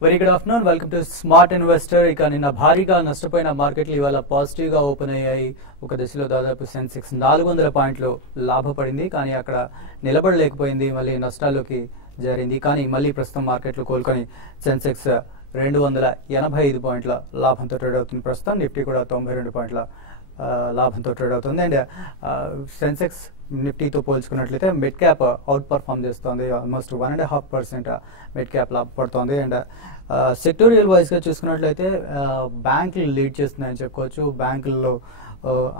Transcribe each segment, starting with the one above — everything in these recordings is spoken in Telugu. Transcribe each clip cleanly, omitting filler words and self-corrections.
Very good afternoon, welcome to smart investor. ఇక నిన్న భారీగా నష్టపోయిన మార్కెట్లు ఇవాళ పాజిటివ్ గా ఓపెన్ అయ్యాయి. ఒక దశలో దాదాపు సెన్సెక్స్ 400 పాయింట్లు లాభపడింది, కానీ అక్కడ నిలబడలేకపోయింది, మళ్ళీ నష్టాల్లోకి జారింది. కానీ మళ్ళీ ప్రస్తుతం మార్కెట్లు కోలుకొని సెన్సెక్స్ 285 పాయింట్ల లాభంతో ట్రేడ్ అవుతుంది. ప్రస్తుతం నిఫ్టీ కూడా 92 పాయింట్ల లాభంతో ట్రేడ్ అవుతుంది. అండ్ సెన్సెక్స్ నిఫ్టీతో పోల్చుకున్నట్లయితే మిడ్ క్యాప్ అవుట్ పర్ఫామ్ చేస్తుంది. ఆల్మోస్ట్ 1.5% మిడ్ క్యాప్ లాభపడుతోంది. అండ్ సెక్టోరియల్ వైజ్గా చూసుకున్నట్లయితే బ్యాంకులు లీడ్ చేస్తున్నాయని చెప్పుకోవచ్చు. బ్యాంకుల్లో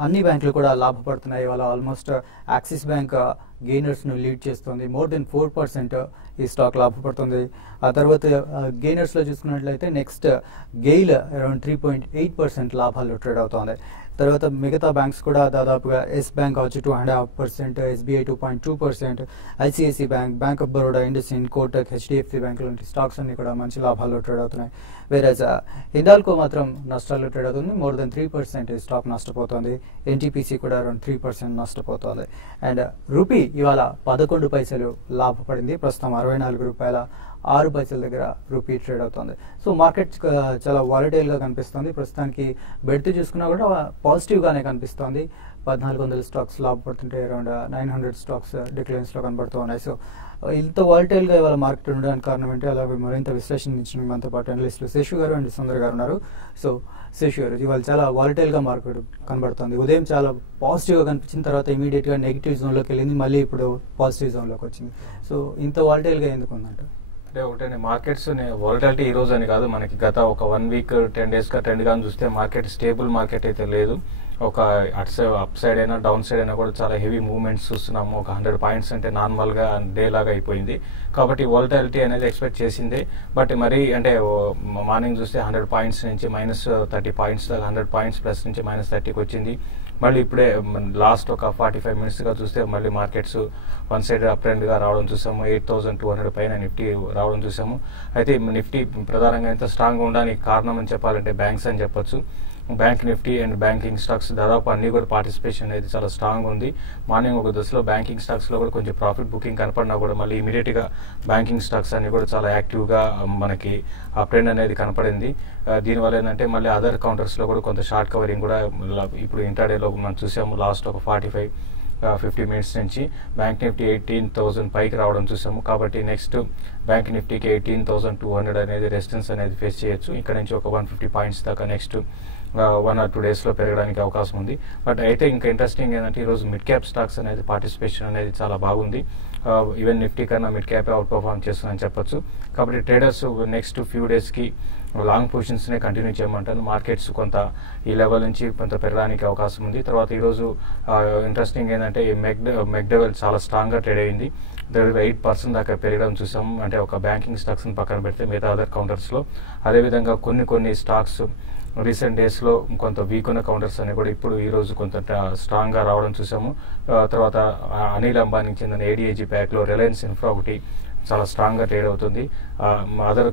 అన్ని బ్యాంకులు కూడా లాభపడుతున్నాయి. ఇవాళ ఆల్మోస్ట్ యాక్సిస్ బ్యాంక్ గెయినర్స్ను లీడ్ చేస్తుంది. మోర్ దెన్ 4% ఈ స్టాక్ లాభపడుతుంది. ఆ తర్వాత గెయినర్స్లో చూసుకున్నట్లయితే నెక్స్ట్ గెయిల్ అరౌండ్ 3.8% లాభాల్లో ట్రేడ్ అవుతోంది. తర్వాత మిగతా బ్యాంక్స్ కూడా దాదాపుగా ఎస్ బ్యాంక్ వచ్చి 2.5%, SBI 2.2%, ICICI bank, bank of Baroda, IndusInd, Kotak, HDFC bank లాంటి స్టాక్స్ అన్ని కూడా మంచి లాభాల్లో ట్రేడ్ అవుతున్నాయి. వేరేజ్ హిందాల్కో మాత్రం నష్టాల్లో ట్రేడ్ అవుతుంది. మోర్ దెన్ 3% ఈ స్టాక్ నష్టపోతుంది. ఎన్టీపీసీ కూడా అరౌండ్ 3% నష్టపోతుంది. అండ్ రూపీ ఇవాళ 11 పైసలు లాభపడింది. ప్రస్తుతం 64 రూపాయల 6 పైసల దగ్గర రూపీ ట్రేడ్ అవుతుంది. సో మార్కెట్ చాలా వాలటైల్గా కనిపిస్తుంది. ప్రస్తుతానికి బెడ్త్ చూసుకున్నా కూడా పాజిటివ్గానే కనిపిస్తోంది. 1400 స్టాక్స్ లాభపడుతుంటే అరౌండ్ 900 స్టాక్స్ డిక్లైన్స్లో కనబడుతూ ఉన్నాయి. సో ఇంత వాలటైల్గా ఇవాళ మార్కెట్ ఉండడానికి కారణం ఏంటి, అలాగే మరింత విశ్లేషించిన మనతో పాటు అనలిస్టులు శేషు గారు అండ్ సుందర్ గారు ఉన్నారు. సో శేషు గారు, ఇవాళ చాలా వాలటైల్గా మార్కెట్ కనబడుతుంది. ఉదయం చాలా పాజిటివ్గా కనిపించిన తర్వాత ఇమీడియట్గా నెగిటివ్ జోన్లోకి వెళ్ళింది, మళ్ళీ ఇప్పుడు పాజిటివ్ జోన్లోకి వచ్చింది. సో ఇంత వాలటైల్గా ఎందుకు ఉందంట? అంటే ఒకటే మార్కెట్స్ వాలటాలిటీ ఈ రోజు అని కాదు, మనకి గత ఒక 1 వీక్ 10 డేస్గా ట్రెండ్ గా చూస్తే మార్కెట్ స్టేబుల్ మార్కెట్ అయితే లేదు. ఒక అప్ సైడ్ అయినా డౌన్ సైడ్ అయినా కూడా చాలా హెవీ మూవ్మెంట్స్ చూస్తున్నాము. ఒక 100 పాయింట్స్ అంటే నార్మల్గా డే లాగా అయిపోయింది. కాబట్టి వాలటాలిటీ అనేది ఎక్స్పెక్ట్ చేసిందే. బట్ మరి అంటే మార్నింగ్ చూస్తే 100 పాయింట్స్ నుంచి -30 పాయింట్స్ దాకా, 100 పాయింట్స్ ప్లస్ నుంచి -30కి వచ్చింది. మళ్ళీ ఇప్పుడే లాస్ట్ ఒక 45 మినిట్స్గా చూస్తే మళ్ళీ మార్కెట్స్ వన్ సైడ్ అప్ ట్రెండ్గా రావడం చూసాము. 8200 పైన నిఫ్టీ రావడం చూసాము. అయితే నిఫ్టీ ప్రధానంగా ఎంత స్ట్రాంగ్గా ఉండడానికి కారణం అని చెప్పాలంటే బ్యాంక్స్ అని చెప్పొచ్చు. Bank Nifty and banking stocks దాదాపు అన్ని కూడా పార్టిసిపేషన్ అనేది చాలా స్ట్రాంగ్ ఉంది. మార్నింగ్ ఒక దశలో బ్యాంకింగ్ స్టాక్స్లో కూడా కొంచెం ప్రాఫిట్ బుకింగ్ కనపడినా కూడా మళ్ళీ ఇమీడియట్గా బ్యాంకింగ్ స్టాక్స్ అన్ని కూడా చాలా యాక్టివ్గా మనకి ఆ ట్రెండ్ అనేది కనపడింది. దీనివల్ల ఏంటంటే మళ్ళీ అదర్ కౌంటర్స్లో కూడా కొంత షార్ట్ కవరింగ్ కూడా ఇప్పుడు ఇంటర్డేలో మనం చూసాము. లాస్ట్ ఒక 45-50 మినిట్స్ నుంచి బ్యాంక్ నిఫ్టీ 18,000 పైకి రావడం చూసాము. కాబట్టి నెక్స్ట్ బ్యాంక్ నిఫ్టీకి 18,200 అనేది రెసిస్టెన్స్ అనేది ఫేస్ చేయొచ్చు. ఇక్కడ నుంచి ఒక 150 పాయింట్స్ దాకా నెక్స్ట్ 1 or 2 డేస్లో పెరగడానికి అవకాశం ఉంది. బట్ అయితే ఇంకా ఇంట్రెస్టింగ్ ఏంటంటే ఈరోజు మిడ్ క్యాప్ స్టాక్స్ అనేది పార్టిసిపేషన్ అనేది చాలా బాగుంది. ఈవెన్ నిఫ్టీ కన్నా మిడ్ క్యాపే అవుట్ పర్ఫార్మ్ చేస్తుందని చెప్పొచ్చు. కాబట్టి ట్రేడర్స్ నెక్స్ట్ ఫ్యూ డేస్కి లాంగ్ పొజిషన్స్నే కంటిన్యూ చేయమంటారు. మార్కెట్స్ కొంత ఈ లెవెల్ నుంచి కొంత పెరగడానికి అవకాశం ఉంది. తర్వాత ఈరోజు ఇంట్రెస్టింగ్ ఏంటంటే ఈ మెక్డెవెల్ చాలా స్ట్రాంగ్గా ట్రేడ్ అయింది. 8% దాకా పెరగడం చూసాము. అంటే ఒక బ్యాంకింగ్ స్టాక్స్ని పక్కన పెడితే మిగతా అదర్ కౌంటర్స్లో. అదేవిధంగా కొన్ని స్టాక్స్ రీసెంట్ డేస్లో కొంత వీక్ ఉన్న కౌంటర్స్ అని కూడా ఇప్పుడు ఈరోజు కొంత స్ట్రాంగ్గా రావడం చూసాము. తర్వాత అనిల్ అంబానీకి చెందిన ఏడీఏజీ ప్యాక్లో రిలయన్స్ ఇన్ఫ్రా ఒకటి చాలా స్ట్రాంగ్గా ట్రేడ్ అవుతుంది. అదర్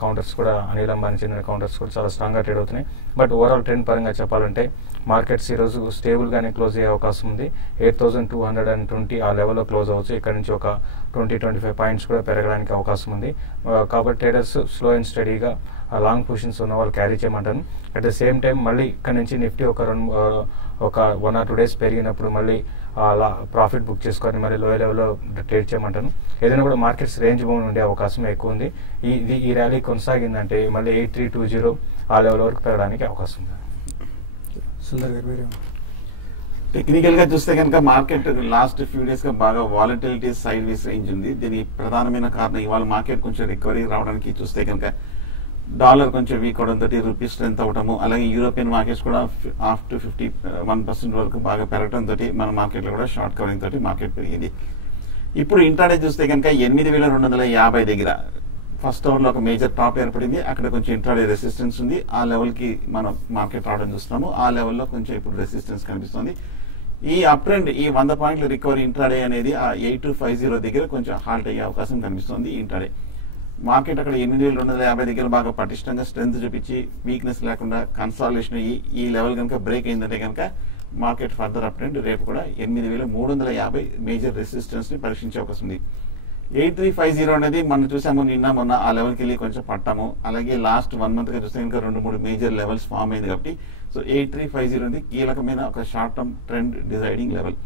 కౌంటర్స్ కూడా అనిల్ అంబానీ చెందిన కౌంటర్స్ కూడా చాలా స్ట్రాంగ్గా ట్రేడ్ అవుతున్నాయి. బట్ ఓవరాల్ ట్రెండ్ పరంగా చెప్పాలంటే మార్కెట్స్ ఈరోజు స్టేబుల్గానే క్లోజ్ అయ్యే అవకాశం ఉంది. 8,220 ఆ లెవెల్లో క్లోజ్ అవ్వచ్చు. ఇక్కడ నుంచి ఒక 20-25 పాయింట్స్ కూడా పెరగడానికి అవకాశం ఉంది. కాబట్టి ట్రేడర్స్ స్లో అండ్ స్టడీగా లాంగ్ పొజిషన్స్ ఉన్న వాళ్ళు క్యారీ చేయమంటాను. అట్ ద సేమ్ టైం మళ్ళీ ఇక్కడ నుంచి నిఫ్టీ ఒక 1 or 2 డేస్ పెరిగినప్పుడు మళ్ళీ ప్రాఫిట్ బుక్ చేసుకొని మళ్ళీ లోయర్ లెవెల్లో ట్రేడ్ చేయమంటాను. ఏదైనా కూడా మార్కెట్స్ రేంజ్ బౌండ్ ఉండే అవకాశం ఎక్కువ ఉంది. ఈ ర్యాలీ కొనసాగిందంటే మళ్ళీ 8320 ఆ లెవెల్ వరకు పెరగడానికి అవకాశం ఉంది. సుందర్ గారు, టెక్నికల్ గా చూస్తే కనుక మార్కెట్ లాస్ట్ ఫ్యూ డేస్ గా బాగా వాలటిలిటీ సైడ్ వేస్ రేంజ్ ఉంది. దీనికి ప్రధానమైన కారణం ఇవాళ మార్కెట్ కొంచెం రికవరీ రావడానికి చూస్తే కనుక డాలర్ కొంచెం వీక్ అవడంతో రూపీ స్ట్రెంత్ అవడము, అలాగే యూరోపియన్ మార్కెట్స్ కూడా అప్ టు 51% వరకు బాగా పెరగడంతో మన మార్కెట్లో కూడా షార్ట్ కవరింగ్ తోటి మార్కెట్ పెరిగింది. ఇప్పుడు ఇంట్రాడే చూస్తే కనుక 8,250 దగ్గర ఫస్ట్ అవర్లో ఒక మేజర్ టాప్ ఏర్పడింది. అక్కడ కొంచెం ఇంట్రాడే రెసిస్టెన్స్ ఉంది. ఆ లెవెల్కి మనం మార్కెట్ రావడం చూస్తున్నాము. ఆ లెవెల్లో కొంచెం ఇప్పుడు రెసిస్టెన్స్ కనిపిస్తుంది. ఈ అప్ ట్రెండ్ ఈ 100 పాయింట్ల రికవరీ ఇంట్రాడే అనేది ఆ 8250 దగ్గర కొంచెం హాల్ట్ అయ్యే అవకాశం కనిపిస్తుంది. ఇంట్రాడే మార్కెట్ అక్కడ 8,250 దగ్గర బాగా పటిష్టంగా స్ట్రెంత్ చూపించి వీక్నెస్ లేకుండా కన్సాలిడేషన్ అయ్యి ఈ లెవెల్ కనుక బ్రేక్ అయిందంటే కనుక మార్కెట్ ఫర్దర్ అప్ ట్రెండ్ రేపు కూడా 8,350 మేజర్ రెసిస్టెన్స్ ని పరీక్షించే అవకాశం ఉంది. 8350 అనేది మనం చూసాము నిన్న మొన్న ఆ లెవెల్కి వెళ్ళి కొంచెం పట్టాము. అలాగే లాస్ట్ 1 మంత్ గా చూస్తే ఇంకా 2-3 మేజర్ లెవెల్స్ ఫామ్ అయింది కాబట్టి సో 8350 ఉంది కీలకమైన ఒక short term trend deciding level.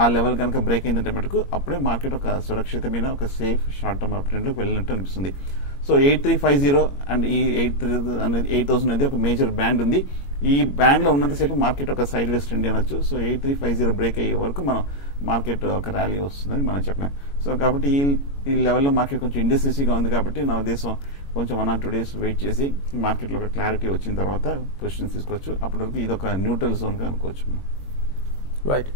ఆ లెవెల్ కనుక బ్రేక్ అయిందంటే మటుకు అప్పుడే మార్కెట్ ఒక సురక్షితమైన ఒక safe short term up trend వెళ్ళినట్టు అనిపిస్తుంది. సో 8350 అండ్ ఈ 8000 అనేది ఒక మేజర్ బ్యాండ్ ఉంది. ఈ బ్యాండ్ లో ఉన్నంతసేపు మార్కెట్ ఒక సైడ్ వేస్ ట్రెండ్ అనొచ్చు. సో 8350 బ్రేక్ అయ్యే వరకు మనం మార్కెట్ ఒక ర్యాలీ వస్తుందని మనం చెప్పలేం. సో కాబట్టి ఈ లెవెల్లో మార్కెట్ కొంచెం ఇండెసిసివ్గా ఉంది కాబట్టి నా ఉద్దేశం కొంచెం 1 or 2 days వెయిట్ చేసి మార్కెట్లో ఒక క్లారిటీ వచ్చిన తర్వాత పొజిషన్స్ తీసుకోవచ్చు. అప్పటి వరకు ఇది ఒక న్యూట్రల్ జోన్ గా అనుకోవచ్చు. రైట్,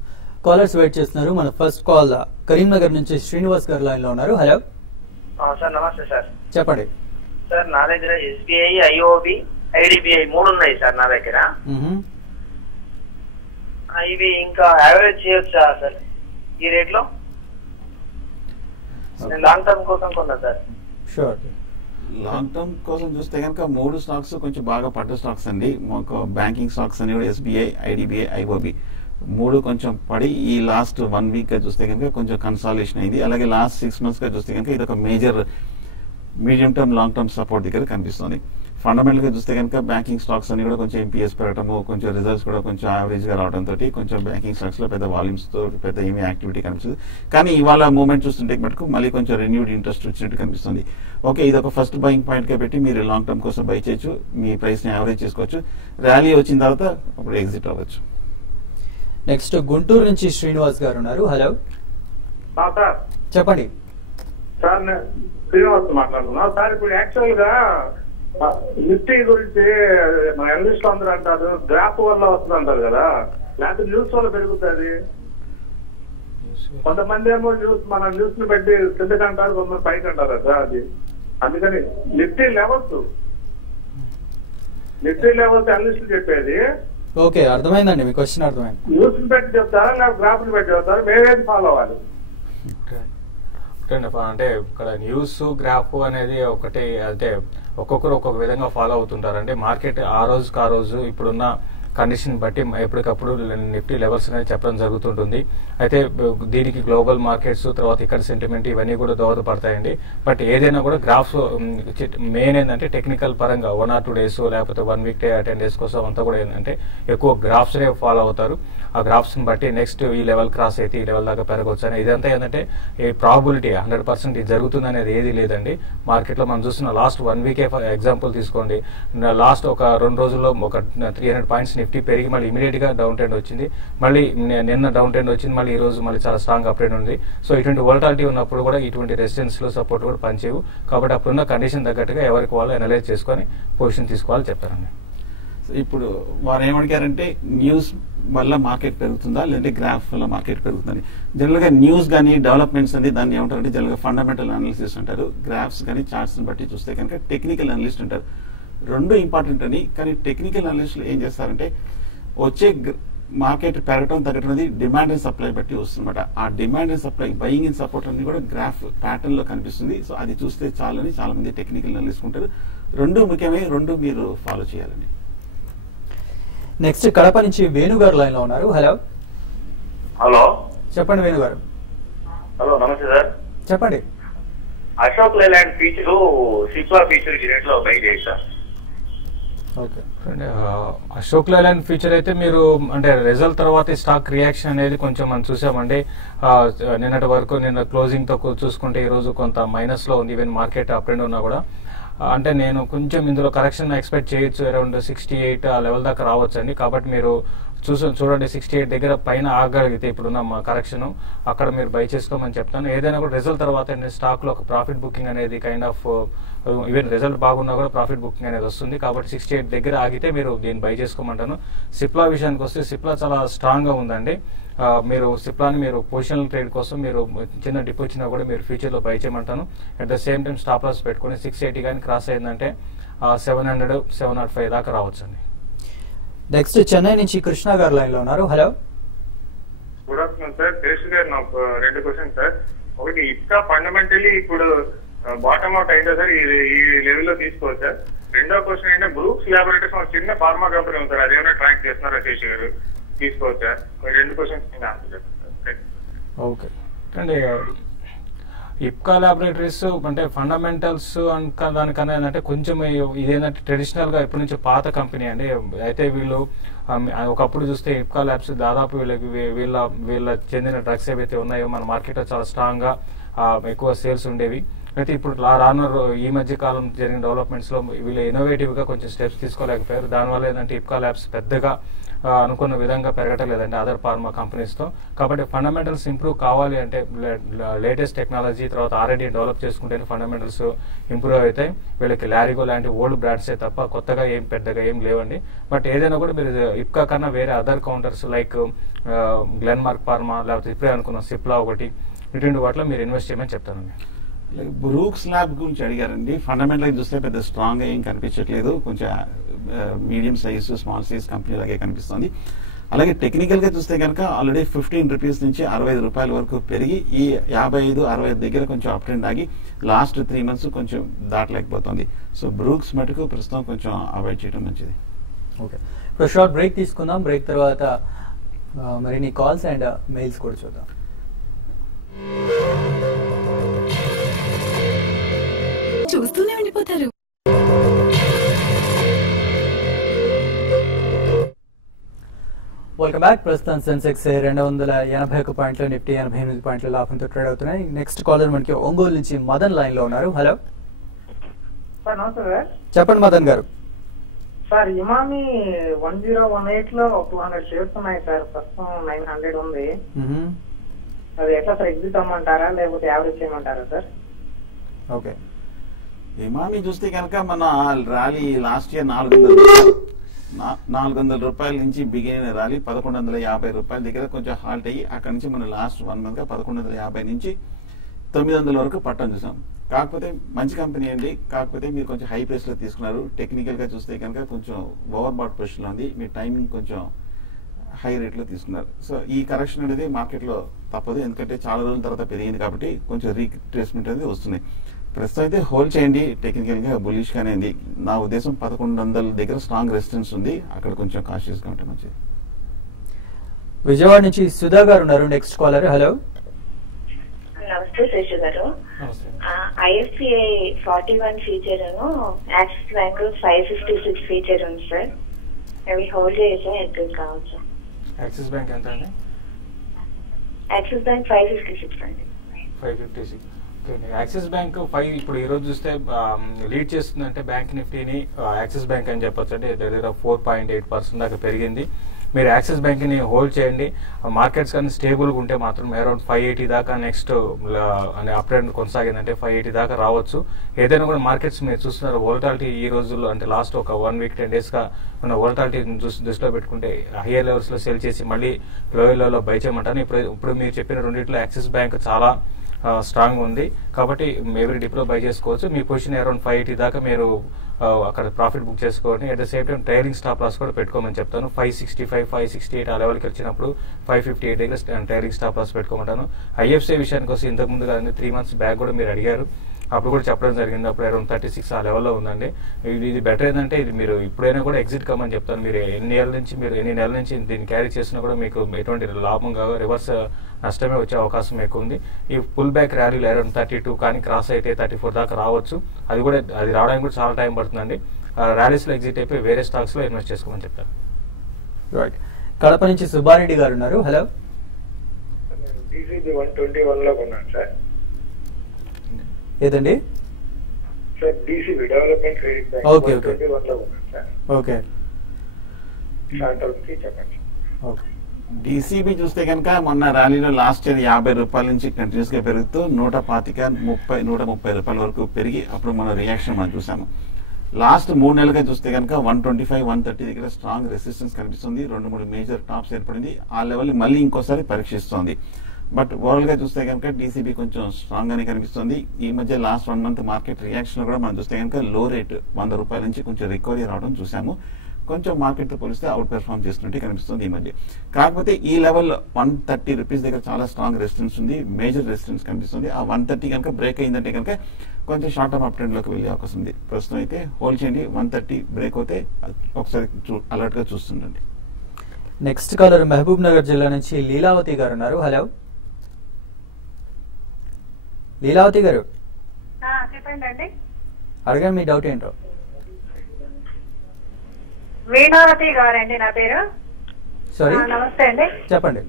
కాలర్స్ వెయిట్ చేస్తున్నారు. మన ఫస్ట్ కాల్ కరీంనగర్ నుంచి శ్రీనివాస్ గారు లైన్ లో ఉన్నారు. హలో సార్, నమస్తే సార్. చెప్పండి సార్, నా దగ్గర ఎస్బీఐ, ఐఓబి, ఐడిబిఐ 3 ఉన్నాయి సార్ నా దగ్గర. ఇవి ఇంకా యావరేజ్ చేయొచ్చా సార్ ఈ రేట్ లో? నేను లాంగ్ టర్మ్ కోసం కొన్నా సార్. షూర్. లాంగ్ టర్మ్ కోసం చూస్తే కనుక 3 స్టాక్స్ కొంచెం బాగా పడ్డ స్టాక్స్ అండి. బ్యాంకింగ్ స్టాక్స్ అని కూడా ఎస్బీఐ, ఐడిబిఐ, ఐఓబి 3 కొంచెం పడి ఈ లాస్ట్ 1 week గా చూస్తే కనుక కొంచెం కన్సాలిడేషన్ అయింది. అలాగే లాస్ట్ 6 months గా చూస్తే కనుక ఇది ఒక major medium term long term support దగ్గర కనిపిస్తుంది. ఫండమెంటల్ గా చూస్తే కనుక బ్యాంకింగ్ స్టాక్స్ అన్ని కూడా కొంచెం ఎంపీఎస్ పెరగటము, కొంచెం రిజల్ట్స్ కూడా కొంచెం యావరేజ్ గా రావడంతో కొంచెం బ్యాంకింగ్ స్టాక్స్ లో పెద్ద వాల్యూమ్స్ తో పెద్ద ఏమీ యాక్టివిటీ కనిపిస్తుంది. కానీ ఇవాళ మూవ్మెంట్ చూస్తుంటే మటుకు మళ్ళీ కొంచెం రెన్యూడ్ ఇంట్రెస్ట్ వచ్చినట్టు కనిపిస్తుంది. ఓకే, ఇది ఒక ఫస్ట్ బయింగ్ పాయింట్ గా పెట్టి మీరు లాంగ్ టర్మ్ కోసం బై చేయొచ్చు, మీ ప్రైస్ ని యావరేజ్ చేసుకోవచ్చు. ర్యాలీ వచ్చిన తర్వాత అప్పుడు ఎగ్జిట్ అవ్వచ్చు. నెక్స్ట్ గుంటూరు నుంచి శ్రీనివాస్ గారు ఉన్నారు. Hello sir. చెప్పండి సార్, నేను శ్రీనివాస్ మాట్లాడుతున్నా సార్. ఇప్పుడు యాక్చువల్ గా నిఫ్టీ గురించి మన అనలిస్ట్ అందరూ అంటారు గ్రాఫ్ వల్ల వస్తుంది అంటారు కదా, లేకపోతే న్యూస్ వల్ల పెరుగుతుంది. కొంతమంది ఏమో మన న్యూస్ ని బట్టి కిందకి అంటారు, కొంతమంది పైకి అంటారు కదా. అది అందుకని నిఫ్టీ లెవెల్స్ అనలిస్ట్ చెప్పేది. ఓకే, అర్థమైందండి, మీ క్వశ్చన్ అర్థమైంది. న్యూస్ ని పెట్టి చెప్తారా లేకపోతే గ్రాఫ్ ని పెట్టి చెప్తారా? మేమేది ఫాలో అవ్వాలి? అంటే ఇక్కడ న్యూస్ గ్రాఫ్ అనేది ఒకటి, అంటే ఒక్కొక్కరు ఒక్కొక్క విధంగా ఫాలో అవుతుంటారండి. మార్కెట్ ఆ రోజు ఇప్పుడున్న కండిషన్ బట్టి ఎప్పటికప్పుడు నిఫ్టీ లెవెల్స్ అనేది చెప్పడం జరుగుతుంటుంది. అయితే దీనికి గ్లోబల్ మార్కెట్స్, తర్వాత ఇక్కడ సెంటిమెంట్ ఇవన్నీ కూడా దోహదపడతాయండి. బట్ ఏదైనా కూడా గ్రాఫ్స్ మెయిన్ ఏంటంటే టెక్నికల్ పరంగా 1 or 2 days లేకపోతే 1 week 10 days కోసం అంతా కూడా ఏంటంటే ఎక్కువ గ్రాఫ్స్ నే ఫాలో అవుతారు. ఆ గ్రాఫ్స్ ని బట్టి నెక్స్ట్ ఈ లెవెల్ క్రాస్ అయితే ఈ లెవెల్ దాకా పెరగవచ్చు అని. ఇదంతా ఏంటంటే ఈ ప్రాబిలిటీ 100% ఇది జరుగుతుంది అనేది ఏది లేదండి. మార్కెట్ లో మనం చూస్తున్న లాస్ట్ 1 week ఎగ్జాంపుల్ తీసుకోండి. లాస్ట్ ఒక 2 రోజుల్లో ఒక 300 points నిఫ్టీ పెరిగి మళ్ళీ ఇమీడియట్ గా డౌన్ ట్రెండ్ వచ్చింది. మళ్ళీ నిన్న డౌన్ ట్రెండ్ వచ్చింది, మళ్ళీ ఈ రోజు మళ్ళీ చాలా స్ట్రాంగ్ అప్ ట్రెండ్ ఉంది. సో ఇటువంటి వోలటాలిటీ ఉన్నప్పుడు కూడా ఇటువంటి రెసిస్టెన్స్ లో సపోర్ట్ కూడా పనిచేయవు. కాబట్టి అప్పుడున్న కండిషన్ తగ్గట్టుగా ఎవరికి వాళ్ళు అనలైజ్ చేసుకొని పొజిషన్ తీసుకోవాలని చెప్తారండి. ఇప్పుడు వారు ఏమడిగారంటే న్యూస్ వల్ల మార్కెట్ పెరుగుతుందా లేదంటే గ్రాఫ్ వల్ల మార్కెట్ పెరుగుతుంది. జనరల్ గా న్యూస్ కానీ డెవలప్మెంట్స్ అని దాన్ని ఏమంటారంటే జనరల్ గా ఫండమెంటల్ అనాలిసిస్ అంటారు. గ్రాఫ్స్ కానీ చార్ట్స్ బట్టి చూస్తే కనుక టెక్నికల్ అనలిస్ట్ అంటారు. 2 ఇంపార్టెంట్ అని. కానీ టెక్నికల్ అనలిస్టులు ఏం చేస్తారంటే వచ్చే మార్కెట్ పెరగడం తగ్గడం అనేది డిమాండ్ అండ్ సప్లై బట్టి వస్తుందన్నమాట. ఆ demand and supply, buying and support అన్ని కూడా గ్రాఫ్ ప్యాటర్న్ లో కనిపిస్తుంది. సో అది చూస్తే చాలని చాలా మంది టెక్నికల్ అనలిస్ట్ ఉంటారు. 2 ముఖ్యమే, 2 మీరు ఫాలో చేయాలండి. నెక్స్ట్ కడప నుంచి వేణుగారు లైన్ లో ఉన్నారు. హలో హలో, చెప్పండి వేణుగారు. హలో, నమస్తే సార్. చెప్పండి. Ashok Leyland future, Cipla future ఈ రేట్ లో బై చేయండి sir. Okay, Ashok Leyland future అయితే మీరు అంటే రిజల్ట్ తర్వాత స్టాక్ రియాక్షన్ అనేది కొంచెం మనం చూసామండి. నిన్నటి వరకు నిన్న క్లోజింగ్ తో చూసుకుంటే ఈ రోజు కొంత మైనస్ లో ఉంది. ఈవెన్ మార్కెట్ అప్ అండ్ ఉన్నా కూడా అంటే నేను కొంచెం ఇందులో కరెక్షన్ ఎక్స్పెక్ట్ చేయొచ్చు. అరౌండ్ 68 ఆ లెవెల్ దాకా రావచ్చు అండి. కాబట్టి మీరు చూడండి 68 దగ్గర పైన ఆగలిగితే ఇప్పుడున్న కరెక్షన్ అక్కడ మీరు బై చేసుకోమని చెప్తాను. ఏదైనా కూడా రిజల్ట్ తర్వాత స్టాక్ లో ఒక ప్రాఫిట్ బుకింగ్ అనేది కైండ్ ఆఫ్ ఈవెన్ రిజల్ట్ బాగున్నా కూడా ప్రాఫిట్ బుకింగ్ అనేది వస్తుంది. కాబట్టి 68 దగ్గర ఆగితే మీరు దీన్ని బై చేసుకోమంటాను. సిప్లా విషయానికి వస్తే సిప్లా చాలా స్ట్రాంగ్ గా ఉందండి. మీరు సిప్లాని మీరు పొజిషనల్ ట్రేడ్ కోసం మీరు చిన్న డిప్ వచ్చినా కూడా మీరు ఫ్యూచర్ లో బై చేయమంటాను. At the same time stop loss పెట్టుకుని 680 కానీ క్రాస్ అయిందంటే 700, 705 దాకా రావచ్చు అండి. నెక్స్ట్ చెన్నై నుంచి కృష్ణ గారు లైన్ లో ఉన్నారు. Hello, good afternoon sir. Krishna గారు, నాకు 2 క్వశ్చన్ సార్. ఒకటి, ఇట్కా ఫండమెంటలీ ఇప్పుడు బాటమ్ అవుట్ అయిందా సార్? ఈ లెవెల్ లో తీసుకోవచ్చు సార్. రెండో క్వశ్చన్ ఏంటంటే బ్రూక్స్ ల్యాబొరేటరీస్ ఒక చిన్న ఫార్మా కంపెనీ ఉంది సార్, అదేమైనా ట్రాక్ చేస్తున్నారు రాజేష్ గారు? తీసుకోవచ్చా? 2 క్వశ్చన్స్ ఆన్సర్ చెప్పండి సార్. ఓకే అంటే ఇప్కా ల్యాబొరేటరీస్ అంటే ఫండమెంటల్స్ దానికన్నా ఏంటంటే కొంచెం ఇదేంటంటే ట్రెడిషనల్ గా ఎప్పటి నుంచో పాత కంపెనీ అండి. అయితే వీళ్ళు ఒకప్పుడు చూస్తే ఇప్కా ల్యాబ్స్ దాదాపు వీళ్ళ చెందిన డ్రగ్స్ ఏవైతే ఉన్నాయో మన మార్కెట్ లో చాలా స్ట్రాంగ్ గా ఎక్కువ సేల్స్ ఉండేవి. అయితే ఇప్పుడు రానున్న ఈ మధ్య కాలం జరిగిన డెవలప్మెంట్స్ లో వీళ్ళు ఇన్నోవేటివ్ గా కొంచెం స్టెప్స్ తీసుకోలేకపోయారు. దానివల్ల ఏంటంటే ఇప్కా ల్యాబ్స్ పెద్దగా అనుకున్న విధంగా పెరగటలేదండి అదర్ ఫార్మా కంపెనీస్ తో. కాబట్టి ఫండమెంటల్స్ ఇంప్రూవ్ కావాలి అంటే లేటెస్ట్ టెక్నాలజీ తర్వాత R&D డెవలప్ చేసుకుంటేనే ఫండమెంటల్స్ ఇంప్రూవ్ అవుతాయి. వీళ్ళకి లారిగో లాంటి ఓల్డ్ బ్రాండ్సే తప్ప కొత్తగా పెద్దగా ఏం లేవండి. బట్ ఏదైనా కూడా మీరు ఇప్కా కన్నా వేరే other counters like Glenmark pharma లేకపోతే ఇప్పుడే అనుకున్న సిప్లా ఒకటి ఇటువంటి వాటిలో మీరు ఇన్వెస్ట్ చేయమని చెప్తానండి. బ్రూక్స్ ల్యాబ్ గురించి అడిగారండి. ఫండమెంటల్ చూస్తే పెద్ద స్ట్రాంగ్ ఏం కనిపించట్లేదు, కొంచెం medium size small size company లాగే కనిపిస్తుంది. అలాగే టెక్నికల్ గా చూస్తే కనుక ఆల్రెడీ 15 రూపీస్ నుంచి 65 రూపాయల వరకు పెరిగి ఈ 55-60 దగ్గర కొంచెం అప్ ట్రెండ్ ఆగి లాస్ట్ 3 months కొంచెం దాటలేకపోతుంది. సో బ్రూక్స్ మటుకు ప్రస్తుతం కొంచెం అవాయిడ్ చేయడం మంచిది. ఓకే, ఇప్పుడు షార్ట్ బ్రేక్ తీసుకుందాం. బ్రేక్ తర్వాత మరిన్ని కాల్స్ అండ్ మెయిల్స్ కూడా చూద్దాం. చూస్తూనే ఉండిపోతారు. Welcome back. ప్రస్తుతం సెన్సెక్స్ 281 పాయింట్లు, నిఫ్టీ 88 పాయింట్ల లాభంతో ట్రేడ్ అవుతున్నాయి. నెక్స్ట్ కాలర్ మనకి ఒంగోలు నుంచి మదన్ లైన్ లో ఉన్నారు. హలో సార్, నమస్తే సార్. చెప్పండి మదన్ గారు. సార్, ఇమామి 1018 లో 200 షేర్స్ ఉన్నాయి సార్, ప్రస్తుతం 900 ఉంది. అది ఎట్లా సార్, ఎగ్జిట్ అమ్మంటారా లేకపోతే యావరేజ్ చేయమంటారా సార్? ఓకే, ఇమామి చూస్తే కనుక మన ర్యాలీ లాస్ట్ ఇయర్ 400 రూపాయల నుంచి బిగిన్ ర్యాలీ 1150 రూపాయల దగ్గర కొంచెం హాల్ట్ అయ్యి అక్కడ నుంచి మనం లాస్ట్ 1 month గా 1150 నుంచి 900 వరకు పట్టం చూసాం. కాకపోతే మంచి కంపెనీ అండి, కాకపోతే మీరు కొంచెం హై ప్రైస్ లో తీసుకున్నారు. టెక్నికల్ గా చూస్తే కనుక కొంచెం ఓవర్ బాట్ పొజిషన్ లో ఉంది, మీ టైమింగ్ కొంచెం హై రేట్ లో తీసుకున్నారు. సో ఈ కరెక్షన్ అనేది మార్కెట్ లో తప్పదు, ఎందుకంటే చాలా రోజుల తర్వాత పెరిగింది కాబట్టి కొంచెం రీట్రేస్మెంట్ అనేది వస్తుంది. ప్రస్తుతం అయితే హోల్డ్ చేయండి, టెక్నికల్ గా బులిష్ గానే ఉంది. నా ఉద్దేశం 1100 దగ్గర స్ట్రాంగ్ రెసిస్టెన్స్ ఉంది, అక్కడ కొంచెం కాషియస్ గా ఉంటే మంచిది. విజయవాడ నుంచి సుధా గారు ఉన్నారు. Next caller. హలో, నమస్తే శేషు గారు. IFCI 41 feature, axis bank 556 feature ఉంది సార్. అవి హోల్డ్ చేసా ఎగ్జిట్ కావచ్చు. యాక్సిస్ బ్యాంక్ ఎంత అండి? యాక్సిస్ బ్యాంక్ 556 అండి. 556. యాక్సిస్ బ్యాంక్ 5 ఇప్పుడు ఈ రోజు చూస్తే లీడ్ చేస్తుందంటే బ్యాంక్ నిఫ్టీని యాక్సిస్ బ్యాంక్ అని చెప్పొచ్చు అండి. దగ్గర 4.8% దాకా పెరిగింది. మీరు యాక్సిస్ బ్యాంక్ ని హోల్డ్ చేయండి. మార్కెట్స్ కానీ స్టేబుల్ గా ఉంటే మాత్రం అరౌండ్ 580 దాకా నెక్స్ట్ అప్ ట్రెండ్ కొనసాగిందంటే 580 దాకా రావచ్చు. ఏదైనా కూడా మార్కెట్స్ మీరు చూస్తున్నారు వోలటాలిటీ ఈ రోజుల్లో అంటే లాస్ట్ ఒక 1 week 10 days గా మన వోలటాలిటీ దృష్టిలో పెట్టుకుంటే హైయర్ లెవెల్స్ లో సెల్ చేసి మళ్ళీ లోయర్ లెవెల్ లో బై చేయమంటాను. ఇప్పుడు మీరు చెప్పిన రెండింటిలో యాక్సిస్ బ్యాంక్ చాలా స్ట్రాంగ్ ఉంది కాబట్టి ఎవ్రీ డిప్లో బై చేసుకోవచ్చు. మీ పొజిషన్ అరౌండ్ 580 దాకా మీరు అక్కడ ప్రాఫిట్ బుక్ చేసుకోండి. At the same time trailing stop loss కూడా పెట్టుకోమని చెప్తాను. 565, 568 ఆ లెవెల్కి వచ్చినప్పుడు 558 దగ్గర ట్రైలింగ్ స్టాప్ లాస్ పెట్టుకోమంటాను. ఐఎఫ్సిఐ విషయానికి వస్తే ఇంతకు ముందు కానీ 3 months బ్యాక్ కూడా మీరు అడిగారు, అప్పుడు కూడా చెప్పడం జరిగింది. అప్పుడు అరౌండ్ 36 ఆ లెవెల్లో ఉందండి. ఇది బెటర్ ఏంటంటే ఇది మీరు ఇప్పుడైనా కూడా ఎగ్జిట్ కమ్మని చెప్తాను. మీరు ఎన్ని నెలల నుంచి దీన్ని క్యారీ చేసినా కూడా మీకు ఎటువంటి లాభం కాదు, రివర్స్ నష్టమే వచ్చే అవకాశం ఎక్కువ ఉంది. ఈ పుల్ బ్యాక్ ర్యాలీలు అరౌండ్ 32 కానీ క్రాస్ అయితే 34 దాకా రావచ్చు. అది రావడానికి కూడా చాలా టైం పడుతుందండి. ర్యాలీస్ లో ఎగ్జిట్ అయిపోయి వేరే స్టాక్స్ లో ఇన్వెస్ట్ చేసుకోమని చెప్తాను. రైట్, కడప నుంచి సుబ్బారెడ్డి గారు ఉన్నారు. హలో, డీసీబీ 121 లో కొన్నాను సార్. ఏదండి? Sir DCB development credit bank okay, 121 లో కొన్నాను సార్. ఓకే, షార్ట్ టర్మ్ కి చెప్పండి. ఓకే. డీసీబీ చూస్తే కనుక మొన్న ర్యాలీలో లాస్ట్ ఇయర్ 50 రూపాయల నుంచి కంటిన్యూస్ గా పెరుగుతూ 125-130 రూపాయల వరకు పెరిగి అప్పుడు మన రియాక్షన్ మనం చూసాము. లాస్ట్ 3 నెలలుగా చూస్తే కనుక 125-130 దగ్గర స్ట్రాంగ్ రెసిస్టెన్స్ కనిపిస్తుంది. 2-3 మేజర్ టాప్స్ ఏర్పడింది. ఆ లెవెల్ మళ్ళీ ఇంకోసారి పరీక్షిస్తోంది. బట్ ఓవరాల్ గా చూస్తే కనుక డీసీబీ కొంచెం స్ట్రాంగ్ గానే కనిపిస్తుంది. ఈ మధ్య లాస్ట్ 1 month మార్కెట్ రియాక్షన్ కూడా మనం చూస్తే కనుక లో రేట్ 100 రూపాయల నుంచి కొంచెం రికవరీ రావడం చూసాము. కొంచెం మార్కెట్ తో పోలిస్తే అవుట్ పెర్ఫార్మ్ చేస్తున్నట్టు కనిపిస్తుంది ఈ మధ్య. కాకపోతే ఈ లెవెల్ 130 రూపీస్ దగ్గర చాలా స్ట్రాంగ్ రెసిస్టెన్స్ ఉంది, మేజర్ రెసిస్టెన్స్ కనిపిస్తుంది. ఆ 130 కనుక బ్రేక్ అయిందంటే కనుక కొంచెం షార్ట్ టర్మ్ అప్ ట్రెండ్ లోకి వెళ్ళే అవకాశం ఉంది. ప్రస్తుతం అయితే హోల్డ్ చేయండి. 130 బ్రేక్ అవుతే ఒకసారి అలర్ట్ గా చూస్తుండండి. నెక్స్ట్ కాలర్ మహబూబ్ నగర్ జిల్లా నుంచి లీలావతి గారు ఉన్నారు. హలో, లీలావతి గారు చెప్పండి అండి. అడగండి మీ డౌట్ ఏంటో. వీణావతి గారండి నా పేరు. సారీ, నమస్తే అండి. చెప్పండి.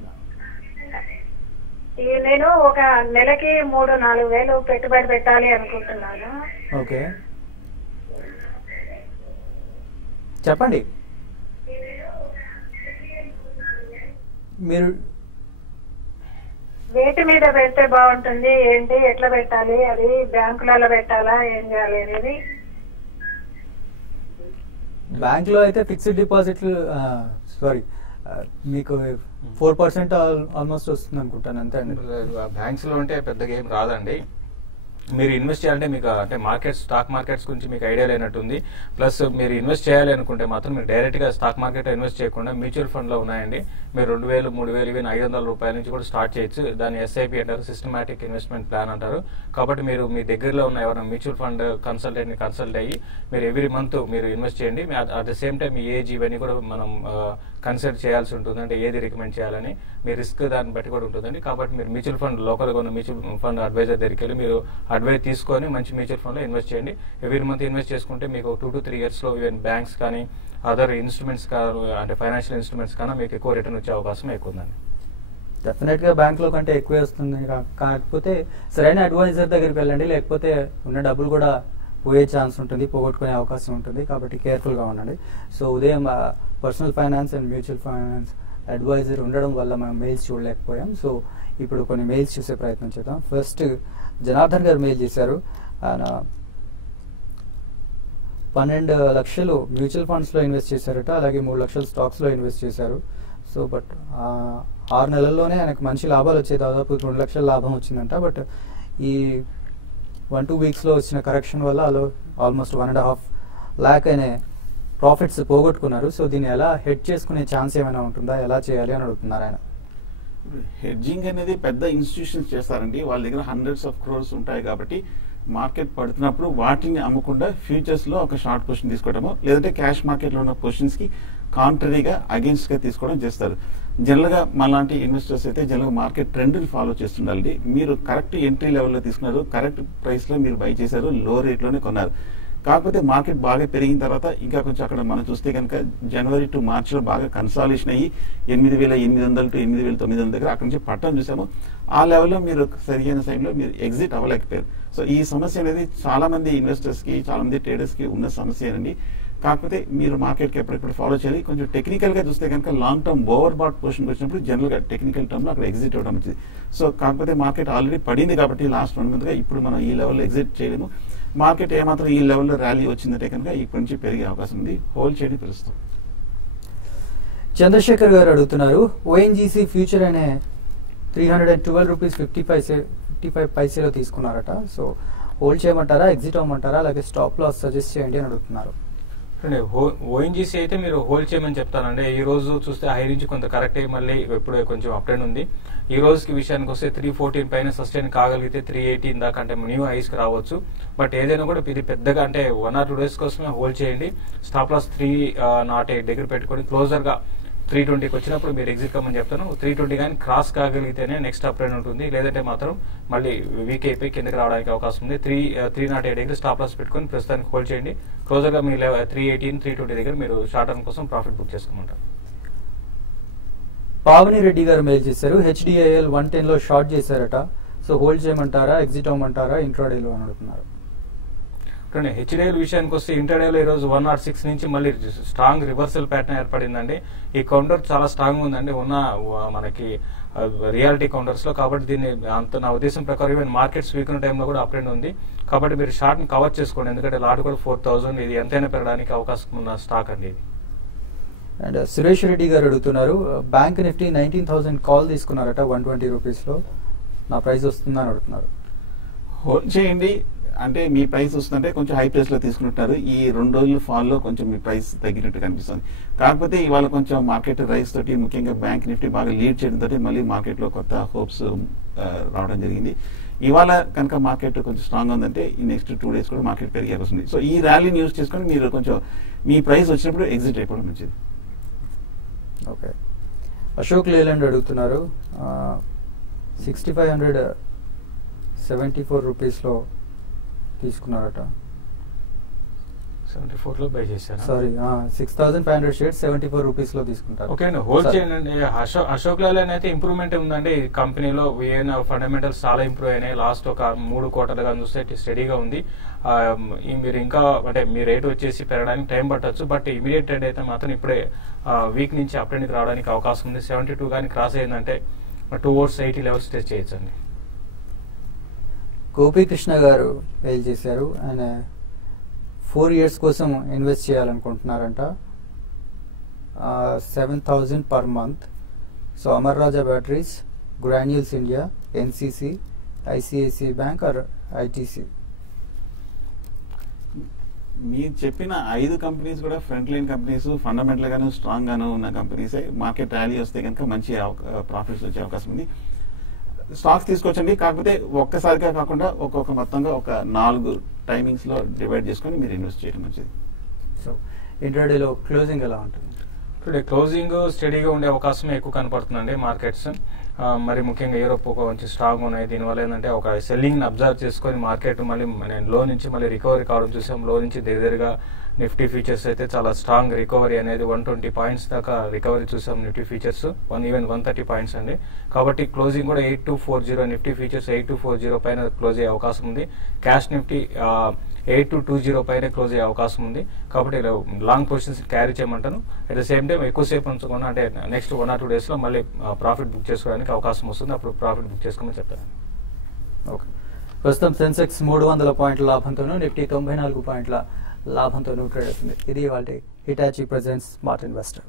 నేను ఒక నెలకి 3-4 వేలు పెట్టుబడి పెట్టాలి అనుకుంటున్నాను. ఓకే, చెప్పండి. మీరు వేటి మీద పెడితే బాగుంటుంది, ఏంటి, ఎట్లా పెట్టాలి, అది బ్యాంకులలో పెట్టాలా, ఏం చేయాలి అనేది. బ్యాంక్ లో అయితే ఫిక్స్డ్ డిపాజిట్లు సారీ మీకు 4% ఆల్మోస్ట్ వస్తుంది అనుకుంటాను, అంతే అండి. బ్యాంక్స్ లో ఉంటే పెద్దగా ఏం రాదండి. మీరు ఇన్వెస్ట్ చేయాలంటే మీకు అంటే స్టాక్ మార్కెట్స్ గురించి మీకు ఐడియా లేనట్టుంది. ప్లస్ మీరు ఇన్వెస్ట్ చేయాలి అనుకుంటే మాత్రం మీరు డైరెక్ట్ గా స్టాక్ మార్కెట్ ఇన్వెస్ట్ చేయకుండా మ్యూచువల్ ఫండ్ లో ఉన్నాయండి. మీరు 2000, 3000, ఈవెన్ 500 రూపాయల నుంచి కూడా స్టార్ట్ చేయొచ్చు. దాన్ని SIP అంటారు, సిస్టమాటిక్ ఇన్వెస్ట్మెంట్ ప్లాన్ అంటారు. కాబట్టి మీరు మీ దగ్గరలో ఉన్న ఎవరైనా మ్యూచువల్ ఫండ్ కన్సల్టెంట్ ని కన్సల్ట్ అయ్యి మీరు ఎవ్రీ మంత్ మీరు ఇన్వెస్ట్ చేయండి. At the same time me age ఇవన్నీ కూడా మనం కన్సిడర్ చేయాల్సి ఉంటుంది. అంటే ఏది రికమెండ్ చేయాలని మీ రిస్క్ దాన్ని బట్టి కూడా ఉంటుందండి. కాబట్టి మీరు మ్యూచువల్ ఫండ్ లోకల్గా ఉన్న మ్యూచువల్ ఫండ్ అడ్వైజర్ దగ్గరికి వెళ్ళి మీరు అడ్వైజ్ తీసుకొని మంచి మ్యూచువల్ ఫండ్ లో ఇన్వెస్ట్ చేయండి. ఎవ్రీ మంత్ ఇన్వెస్ట్ చేసుకుంటే మీకు 2 to 3 years లో ఈవెన్ బ్యాంక్స్ కానీ అదర్ ఇన్స్ట్రుమెంట్స్ అంటే ఫైనాన్షియల్ ఇన్స్ట్రుమెంట్స్ కన్నా మీకు ఎక్కువ రిటర్న్ వచ్చే అవకాశం ఎక్కువ ఉందండి. డెఫినెట్ గా బ్యాంక్ లో కంటే ఎక్కువే వస్తుంది. కాకపోతే సరైన అడ్వైజర్ దగ్గరికి వెళ్ళండి, లేకపోతే ఉన్న డబ్బులు కూడా పోయే ఛాన్స్ ఉంటుంది, పోగొట్టుకునే అవకాశం ఉంటుంది. కాబట్టి కేర్ఫుల్ గా ఉండండి. సో ఉదయం personal finance and mutual finance advisor ఉండడం వల్ల మనం మెయిల్స్ చూడలేకపోయాం. సో ఇప్పుడు కొన్ని మెయిల్స్ చూసే ప్రయత్నం చేద్దాం. ఫస్ట్ జనార్దన్ గారు మెయిల్ చేశారు. ఆయన 12 లక్షలు మ్యూచువల్ ఫండ్స్ లో ఇన్వెస్ట్ చేశారట, అలాగే 3 లక్షలు స్టాక్స్ లో ఇన్వెస్ట్ చేశారు. సో బట్ 6 నెలల్లోనే ఆయనకు మంచి లాభాలు వచ్చాయి, దాదాపు 2 లక్షల లాభం వచ్చిందంట. బట్ ఈ 1-2 weeks లో వచ్చిన కరెక్షన్ వల్ల ఆల్మోస్ట్ 1.5 lakh అనే ప్రాఫిట్స్ పోగొట్టుకున్నారు. సో దీన్ని ఎలా హెడ్ చేసుకునే ఛాన్స్ ఏమైనా ఉంటుందా, ఎలా చేయాలి అని అడుగుతున్నారు ఆయన. హెడ్జింగ్ అనేది పెద్ద ఇన్స్టిట్యూషన్స్ చేస్తారండి. వాళ్ళ దగ్గర hundreds of crores ఉంటాయి. కాబట్టి మార్కెట్ పడుతున్నప్పుడు వాటిని అమ్మకుండా ఫ్యూచర్స్ లో ఒక షార్ట్ పొజిషన్ తీసుకోవడము, లేదంటే క్యాష్ మార్కెట్ లో ఉన్న పొజిషన్స్ కి కాంట్రరీగా అగేన్స్ట్ గా తీసుకోవడం చేస్తారు. జనరల్ గా మనలాంటి ఇన్వెస్టర్స్ అయితే జనరల్ గా మార్కెట్ ట్రెండ్ ఫాలో చేస్తుండాలి. మీరు కరెక్ట్ ఎంట్రీ లెవెల్లో తీసుకున్నారు, కరెక్ట్ ప్రైస్ లో మీరు బై చేశారు, లో రేట్ లోనే కొన్నారు. కాకపోతే మార్కెట్ బాగా పెరిగిన తర్వాత ఇంకా కొంచెం అక్కడ మనం చూస్తే కనుక జనవరి టు మార్చ్ లో బాగా కన్సాలిడేషన్ అయ్యి 8,800 to 8,900 దగ్గర అక్కడి నుంచి పట్టడం చూసాము. ఆ లెవెల్లో మీరు సరైన టైంలో మీరు ఎగ్జిట్ అవ్వలేకపోయారు. సో ఈ సమస్య అనేది చాలా మంది ఇన్వెస్టర్స్ కి, చాలా మంది ట్రేడర్స్ కి ఉన్న సమస్య అండి. కాకపోతే మీరు మార్కెట్ కి ఎప్పుడెప్పుడు ఫాలో చేయాలి. కొంచెం టెక్నికల్ గా చూస్తే కనుక long term over bat position వచ్చినప్పుడు జనరల్ గా టెక్నికల్ టర్మ్ లో అక్కడ ఎగ్జిట్ అవ్వడం వచ్చింది. సో కాకపోతే మార్కెట్ ఆల్రెడీ పడింది కాబట్టి లాస్ట్ 1 month గా ఇప్పుడు మనం ఈ లెవెల్లో ఎగ్జిట్ చేయలేము. మార్కెట్ ఏమాత్రం ఈ లెవెల్లో ర్యాలీ వచ్చిందంటే కనుక ఇప్పటి నుంచి పెరిగే అవకాశం ఉంది. హోల్డ్ చేయడం పిలుస్తాం. చంద్రశేఖర్ గారు అడుగుతున్నారు, ONGC ఫ్యూచర్ అనే 312 రూపీస్ 55 పైసలో తీసుకున్నారట. సో హోల్డ్ చేయమంటారా, ఎగ్జిట్ అవ్వమంటారా, అలాగే స్టాప్ లాస్ సజెస్ట్ చేయండి అని అడుగుతున్నారు. ONGC అయితే మీరు హోల్డ్ చేయమని చెప్తానండి. ఈ రోజు చూస్తే హై నుంచి కొంత కరెక్ట్ అయ్యి మళ్ళీ ఎప్పుడు కొంచెం అప్ ట్రెండ్ ఉంది. ఈ రోజుకి విషయానికి వస్తే 314 పైన సస్టైన్ కాగలిగితే 318 దాకా అంటే న్యూ హైస్ కి రావచ్చు. బట్ ఏదైనా కూడా ఇది పెద్దగా అంటే 1 or 2 days కోసమే హోల్డ్ చేయండి. స్టాప్ లాస్ 308 దగ్గర పెట్టుకొని క్లోజర్ గా 320కి వచ్చినప్పుడు మీరు ఎగ్జిట్ కమ్మని చెప్తాను. 320 కానీ క్రాస్ కాగలిగితేనే నెక్స్ట్ అప్ ట్రెండ్ ఉంటుంది, లేదంటే మాత్రం మళ్ళీ వీక్ అయిపోయి కిందకి రావడానికి అవకాశం ఉంది. 308 దగ్గర స్టాప్ లాస్ పెట్టుకొని ప్రస్తుతానికి హోల్డ్ చేయండి. క్లోజర్ గా మీరు 318, 320 దగ్గర మీరు షార్ట్ టర్మ్ కోసం ప్రాఫిట్ బుక్ చేసుకోమంటారు. పావని రెడ్డి గారు మెయిల్ చేశారు. HDIL 110 లో షార్ట్ చేశారట. సో హోల్డ్ చేయమంటారా, ఎగ్జిట్ అవ్వమంటారా ఇంట్రాడేలో అని అడుగుతున్నారు. HDIL విషయానికి వస్తే ఇంటర్డేలో ఈ రోజు 106 నుంచి మళ్ళీ స్ట్రాంగ్ రివర్సల్ ప్యాటర్న్ ఏర్పడిందండి. ఈ కౌంటర్ చాలా స్ట్రాంగ్ ఉందండి ఉన్న మనకి రియాలిటీ కౌంటర్స్ లో. కాబట్టి దీన్ని అంత నా ఉద్దేశం ప్రకారం ఈవెన్ మార్కెట్స్ వీక్ ఉన్న టైంలో కూడా అప్ ట్రెండ్ ఉంది. కాబట్టి మీరు షార్ట్ ని కవర్ చేసుకోండి, ఎందుకంటే లాట్ కూడా 4000 ఇది ఎంతైనా పెరగడానికి అవకాశం ఉన్న స్టాక్ అండి ఇది. అండ్ సురేష్ రెడ్డి గారు అడుగుతున్నారు, బ్యాంక్ నిఫ్టీ 19,000 కాల్ తీసుకున్నారట 120 రూపీస్ లో, నా ప్రైస్ వస్తుందని అడుగుతున్నారు. హోల్డ్ చేయండి. అంటే మీ ప్రైస్ వస్తుందంటే కొంచెం హై ప్రైస్ లో తీసుకుంటున్నారు. ఈ 2 రోజుల ఫాల్ లో కొంచెం మీ ప్రైస్ తగ్గినట్టు కనిపిస్తుంది. కాకపోతే ఇవాళ కొంచెం మార్కెట్ రైస్ తోటి ముఖ్యంగా బ్యాంక్ నిఫ్టీ బాగా లీడ్ చేయడం తోటి మళ్ళీ మార్కెట్ లో కొత్త హోప్స్ రావడం జరిగింది. ఇవాళ కనుక మార్కెట్ కొంచెం స్ట్రాంగ్ ఉందంటే ఈ నెక్స్ట్ 2 days కూడా మార్కెట్ పెరిగే వస్తుంది. సో ఈ ర్యాలీని యూజ్ చేసుకొని మీరు కొంచెం మీ ప్రైస్ వచ్చినప్పుడు ఎగ్జిట్ అయిపోవడం మంచిది. ఓకే, అశోక్ లేలాండ్ అడుగుతున్నారు, 74 రూపీస్లో తీసుకున్నారట. 74 లో బై చేశారు. సారీ 6500 షేర్స్ 74 రూపీస్లో తీసుకుంటారు. ఓకే అండి, హోల్డ్ చేయండి. అశోక్ లేలాండ్ అయితే ఇంప్రూవ్మెంట్ ఉందండి. ఈ కంపెనీలో ఫండమెంటల్స్ చాలా ఇంప్రూవ్ అయినాయి. లాస్ట్ ఒక 3 క్వార్టర్గా చూస్తే స్టడీగా ఉంది. మీరు ఇంకా అంటే మీ రేట్ వచ్చేసి పెరగడానికి టైం పట్టచ్చు, బట్ ఇమీడియట్ ట్రెండ్ అయితే మాత్రం ఇప్పుడే వీక్ నుంచి అప్ ట్రెండ్కి రావడానికి అవకాశం ఉంది. 72 కానీ క్రాస్ అయిందంటే 280 లెవెల్స్ టెస్ట్ చేయొచ్చండి. గోపీకృష్ణ గారు మెయిల్ చేశారు. ఆయన 4 years కోసం ఇన్వెస్ట్ చేయాలనుకుంటున్నారంట. 7,000 per month. So Amara Raja batteries, Granules India, NCC, ICICI bank or ITC. మీరు చెప్పిన 5 కంపెనీస్ కూడా ఫ్రంట్ లైన్ కంపెనీస్, ఫండమెంటల్ గాను స్ట్రాంగ్ గాను ఉన్న కంపెనీస్. మార్కెట్ ర్యాలీ వస్తే కనుక మంచి ప్రాఫిట్స్ వచ్చే అవకాశం ఉంది. స్టాక్స్ తీసుకొచ్చండి, కాకపోతే ఒక్కసారిగా కాకుండా ఒక్కొక్క మొత్తంగా ఒక 4 టైమింగ్స్ లో డివైడ్ చేసుకొని మీరు ఇన్వెస్ట్ చేయడం మంచిది. సో ఇంట్రాడేలో క్లోజింగ్ ఎలా ఉంటుంది? టుడే క్లోజింగ్ స్టడీగా ఉండే అవకాశం ఎక్కువ కనపడుతుందండి మార్కెట్స్. మరి ముఖ్యంగా యూరోప్ కొంచెం స్ట్రాంగ్ ఉన్నాయి. దీనివల్ల ఏంటంటే ఒక సెల్లింగ్ అబ్జర్వ్ చేసుకొని మార్కెట్ మళ్ళీ లో నుంచి మళ్ళీ రికవరీ కావడం చూసాం. లో నుంచి దగ్గరగా నిఫ్టీ ఫీచర్స్ అయితే చాలా స్ట్రాంగ్ రికవరీ అనేది 120 పాయింట్స్ దాకా రికవరీ చూసాం. నిఫ్టీ ఫీచర్స్ ఈవెన్ 130 పాయింట్స్ అండి. కాబట్టి క్లోజింగ్ కూడా 8240, నిఫ్టీ ఫీచర్స్ 8240 పైన క్లోజ్ అయ్యే అవకాశం ఉంది. క్యాష్ నిఫ్టీ 8220 పైన క్లోజ్ అయ్యే అవకాశం ఉంది. కాబట్టి లాంగ్ పొజిషన్స్ క్యారీ చేయమంటాను. అట్ ద సేమ్ టైం ఎక్కువసేపు ఉంచకుండా అంటే నెక్స్ట్ 1 or 2 days లో మళ్ళీ ప్రాఫిట్ బుక్ చేసుకోవడానికి అవకాశం వస్తుంది. అప్పుడు ప్రాఫిట్ బుక్ చేసుకోమని చెప్తాను. ఓకే, ప్రస్తుతం సెన్సెక్స్ 300 పాయింట్ల లాభంతోనూ, నిఫ్టీ 94 పాయింట్ల లాభంతోనూ ట్రేడ్ అవుతుంది. ఇది ఇవాళ హిటాచీ ప్రెజెంట్స్ స్మార్ట్ ఇన్వెస్టర్.